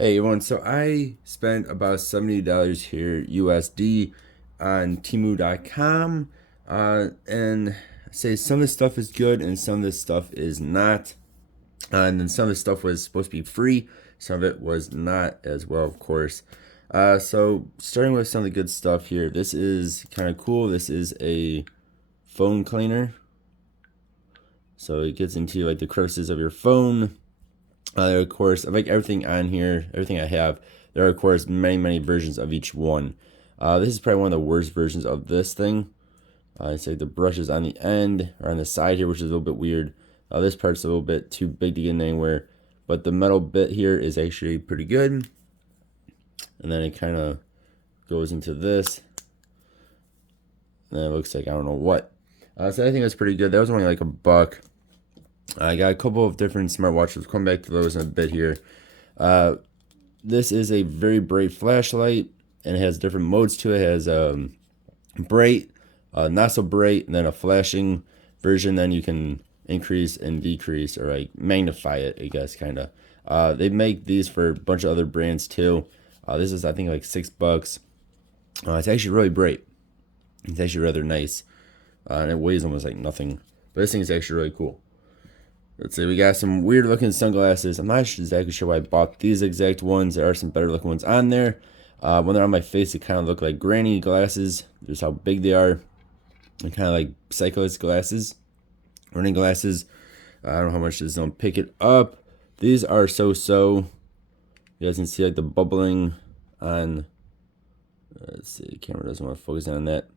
Hey everyone, so I spent about $70 here USD on Temu.com, and say some of the stuff is good and some of the stuff is not. And then some of the stuff was supposed to be free, some of it was not as well, of course. So starting with some of the good stuff here, this is kind of cool. This is a phone cleaner, so it gets into like the crevices of your phone. Of course, I like everything on here, everything I have. There are, of course, many versions of each one. This is probably one of the worst versions of this thing. It's like the brushes on the end or on the side here, which is a little bit weird. This part's a little bit too big to get in anywhere, but the metal bit here is actually pretty good. And then it kind of goes into this. And then it looks like I don't know what. So I think that's pretty good. That was only like $1. I got a couple of different smartwatches. We'll come back to those in a bit here. This is a very bright flashlight, and it has different modes to it. It has bright, not so bright, and then a flashing version. Then you can increase and decrease, or like magnify it, I guess, kind of. They make these for a bunch of other brands too. This is, I think, like $6. It's actually really bright. It's actually rather nice, and it weighs almost like nothing. But this thing is actually really cool. Let's see, we got some weird looking sunglasses. I'm not exactly sure why I bought these exact ones. There are some better looking ones on there. When they're on my face, they kind of look like granny glasses. Just how big they are. They're kind of like cyclist glasses, running glasses. I don't know how much this don't pick it up. These are so. You guys can see like the bubbling on. Let's see, the camera doesn't want to focus on that.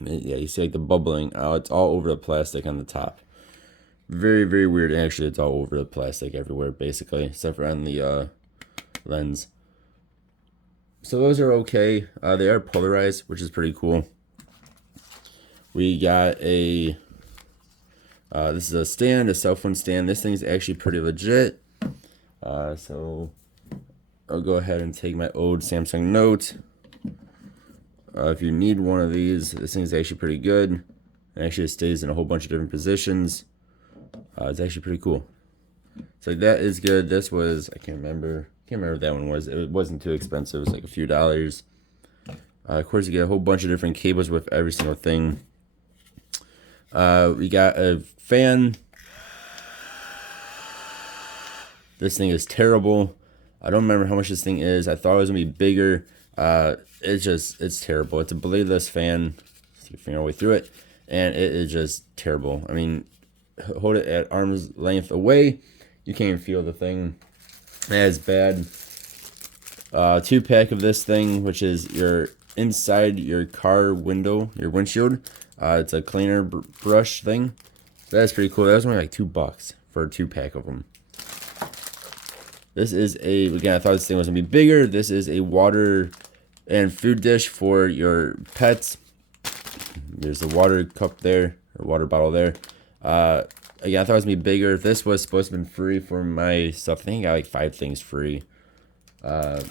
Yeah, you see like the bubbling. Oh, it's all over the plastic on the top. Very weird. Actually, it's all over the plastic everywhere, basically, except for on the lens. So those are okay. They are polarized, which is pretty cool. We got a. This is a stand, a cell phone stand. This thing is actually pretty legit. So I'll go ahead and take my old Samsung Note. If you need one of these, this thing is actually pretty good. It actually stays in a whole bunch of different positions. It's actually pretty cool. So that is good. This was, I can't remember what that one was. It wasn't too expensive. It was like a few dollars. Of course, you get a whole bunch of different cables with every single thing. We got a fan. This thing is terrible. I don't remember how much this thing is. I thought it was gonna be bigger. It's terrible. It's a bladeless fan. Stick your finger all the way through it, and it is just terrible. I mean, hold it at arm's length away, you can't even feel the thing. That is bad. 2-pack of this thing, which is your inside your car window, your windshield. It's a cleaner brush thing. That's pretty cool. That was only like $2 for a 2-pack of them. This is again, I thought this thing was gonna be bigger. This is a water and food dish for your pets. There's a water cup there, or water bottle there. Again, I thought it was gonna be bigger. This was supposed to have been free for my stuff. I think I got like 5 things free. But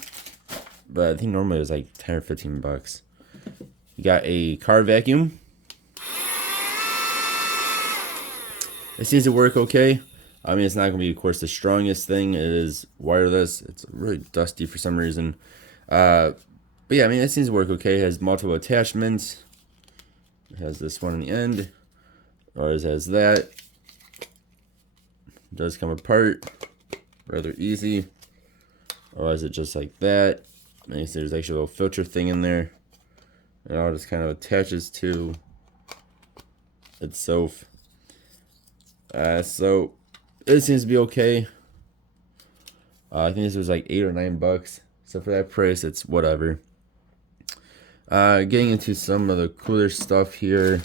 I think normally it was like 10 or $15. You got a car vacuum. It seems to work okay. I mean, it's not gonna be, of course, the strongest thing. It is wireless. It's really dusty for some reason. But yeah, I mean, it seems to work okay. It has multiple attachments. It has this one in the end. Or it has that. It does come apart rather easy. Or is it just like that? And you see there's actually a little filter thing in there. It all just kind of attaches to itself. So it seems to be okay. I think this was like $8 or $9. So for that price, it's whatever. Getting into some of the cooler stuff here.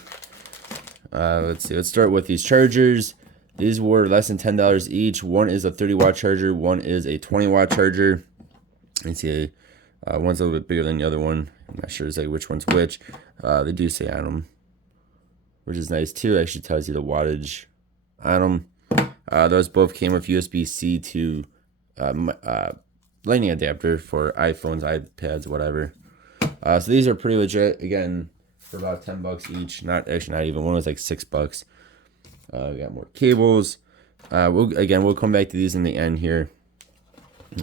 Let's see. Let's start with these chargers. These were less than $10 each. One is a 30-watt charger. One is a 20-watt charger. You can see one's a little bit bigger than the other one. I'm not sure exactly which one's which. They do say on them, which is nice too. It actually tells you the wattage on them. Those both came with USB-C to lightning adapter for iPhones, iPads, whatever. So these are pretty legit. Again, for about $10 each. Not even. One was like $6. We got more cables. We'll come back to these in the end here.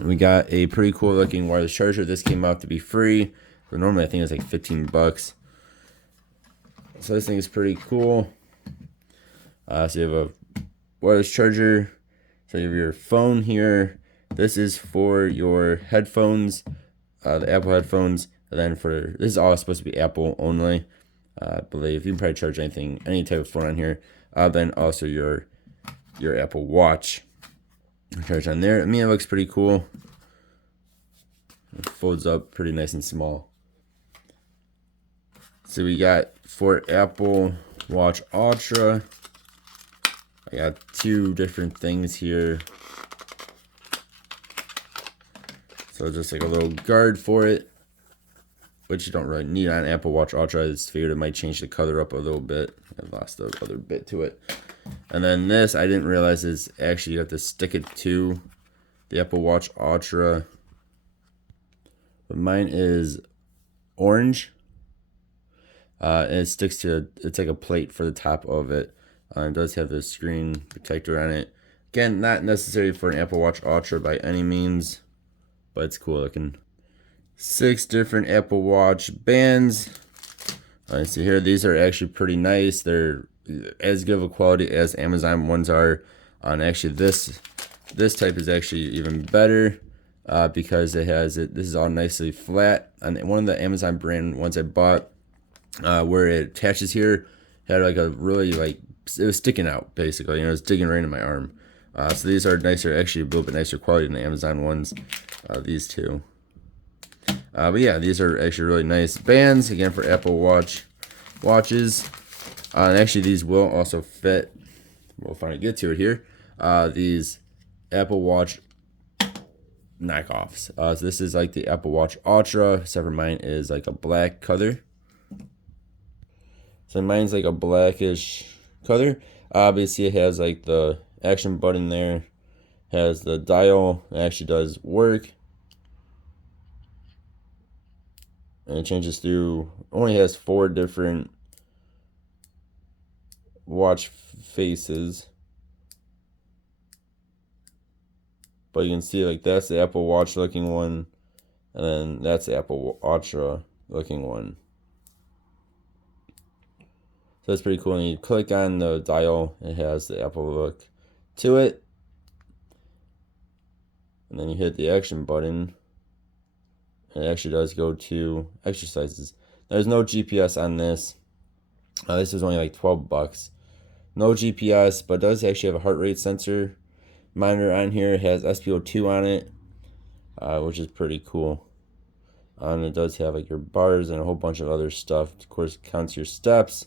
We got a pretty cool looking wireless charger. This came out to be free. But normally I think it's like 15 bucks. So this thing is pretty cool. So you have a wireless charger. So you have your phone here. This is for your headphones, the Apple headphones. And then this is all supposed to be Apple only. I believe you can probably charge anything, any type of phone on here. Then also your Apple Watch. Charge on there. I mean, it looks pretty cool. It folds up pretty nice and small. So we got for Apple Watch Ultra. I got two different things here. So just like a little guard for it, which you don't really need on Apple Watch Ultra. I just figured it might change the color up a little bit. I lost the other bit to it. And then this, I didn't realize, is actually you have to stick it to the Apple Watch Ultra. But mine is orange. And it sticks to, it's like a plate for the top of it. It does have the screen protector on it. Again, not necessary for an Apple Watch Ultra by any means, but it's cool looking. 6 different Apple Watch bands. See here, these are actually pretty nice. They're as good of a quality as Amazon ones are. And actually this type is actually even better because it has it. This is all nicely flat. And one of the Amazon brand ones I bought, where it attaches here, had like a really it was sticking out basically. You know, it was digging right into my arm. So these are nicer, actually a little bit nicer quality than the Amazon ones. These two. But yeah, these are actually really nice bands, again, for Apple watches. And actually, these will also fit. We'll finally get to it here. These Apple Watch knockoffs. So this is like the Apple Watch Ultra, except for mine is like a black color. So mine's like a blackish color. Obviously, it has like the action button there. Has the dial. It actually does work. And it changes through, only has 4 different watch faces. But you can see like that's the Apple Watch looking one. And then that's the Apple Ultra looking one. So that's pretty cool. And you click on the dial, it has the Apple look to it. And then you hit the action button. It actually does go to exercises. There's no GPS on this. This was only like 12 bucks. No GPS, but it does actually have a heart rate sensor monitor on here. It has SpO2 on it, which is pretty cool. And it does have like your bars and a whole bunch of other stuff. Of course, it counts your steps,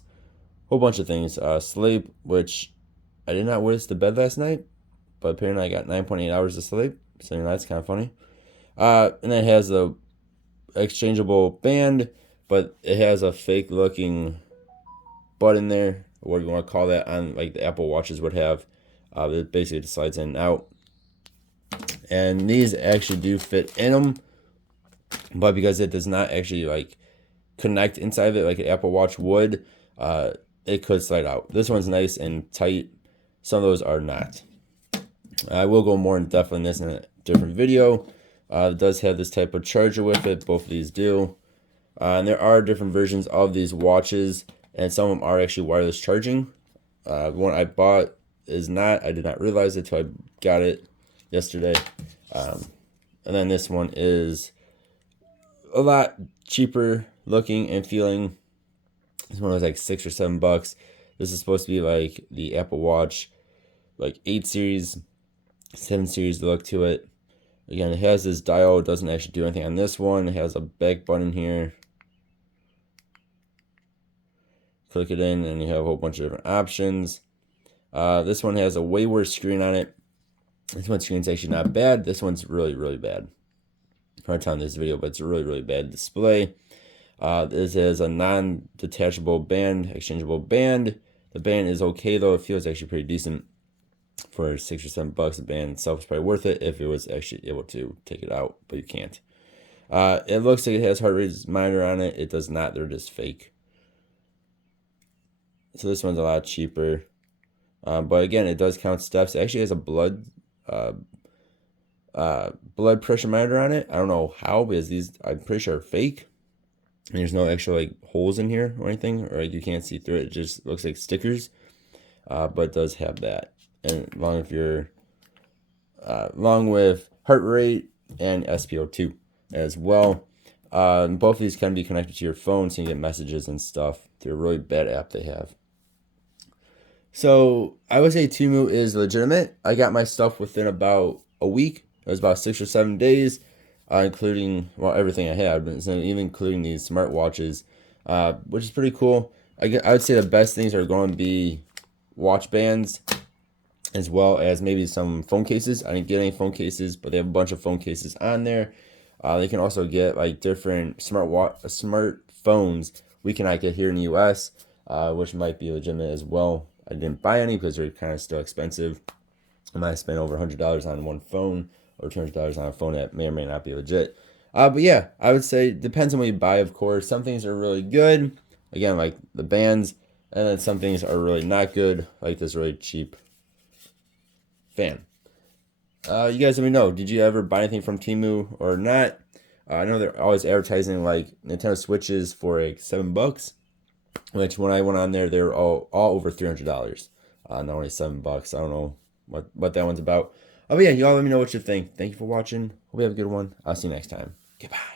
whole bunch of things. Sleep, which I did not witness the bed last night, but apparently I got 9.8 hours of sleep. So that's kind of funny. And then it has the exchangeable band, but it has a fake looking button there, what do you want to call that, on like the Apple Watches would have. It basically just slides in and out. And these actually do fit in them, but because it does not actually like connect inside of it like an Apple Watch would, it could slide out. This one's nice and tight. Some of those are not. I will go more in depth on this in a different video. It does have this type of charger with it. Both of these do. And there are different versions of these watches, and some of them are actually wireless charging. The one I bought is not. I did not realize it until I got it yesterday. And then this one is a lot cheaper looking and feeling. This one was like $6 or $7. This is supposed to be like the Apple Watch, like 8 series, 7 series look to it. Again, it has this dial. It doesn't actually do anything on this one. It has a back button here. Click it in and you have a whole bunch of different options. This one has a way worse screen on it. This one's screen's actually not bad. This one's really, really bad. Hard time this video, but it's a really, really bad display. This is a non-detachable band, exchangeable band. The band is okay though. It feels actually pretty decent. For $6 or $7, the band itself is probably worth it if it was actually able to take it out, but you can't. It looks like it has heart rate monitor on it. It does not. They're just fake. So this one's a lot cheaper. But again, it does count steps. It actually has a blood blood pressure monitor on it. I don't know how, because these I'm pretty sure are fake. And there's no extra like holes in here or anything, or like you can't see through it. It just looks like stickers. But it does have that, and along with heart rate and SpO2 as well. Both of these can be connected to your phone, so you get messages and stuff through a really bad app they have. So I would say Temu is legitimate. I got my stuff within about a week. It was about 6 or 7 days, including everything I had, but even including these smartwatches, which is pretty cool. I would say the best things are going to be watch bands, as well as maybe some phone cases. I didn't get any phone cases, but they have a bunch of phone cases on there. They can also get like different smartphones we cannot get here in the U.S., which might be legitimate as well. I didn't buy any because they're kind of still expensive. I might spend over $100 on one phone or $200 on a phone that may or may not be legit. But yeah, I would say depends on what you buy, of course. Some things are really good, again, like the bands, and then some things are really not good, like this really cheap fan. You guys let me know. Did you ever buy anything from Temu or not? I know they're always advertising like Nintendo Switches for like $7, which when I went on there, they were all over $300. Not only $7. I don't know what that one's about. Oh, but yeah, y'all let me know what you think. Thank you for watching. Hope you have a good one. I'll see you next time. Goodbye.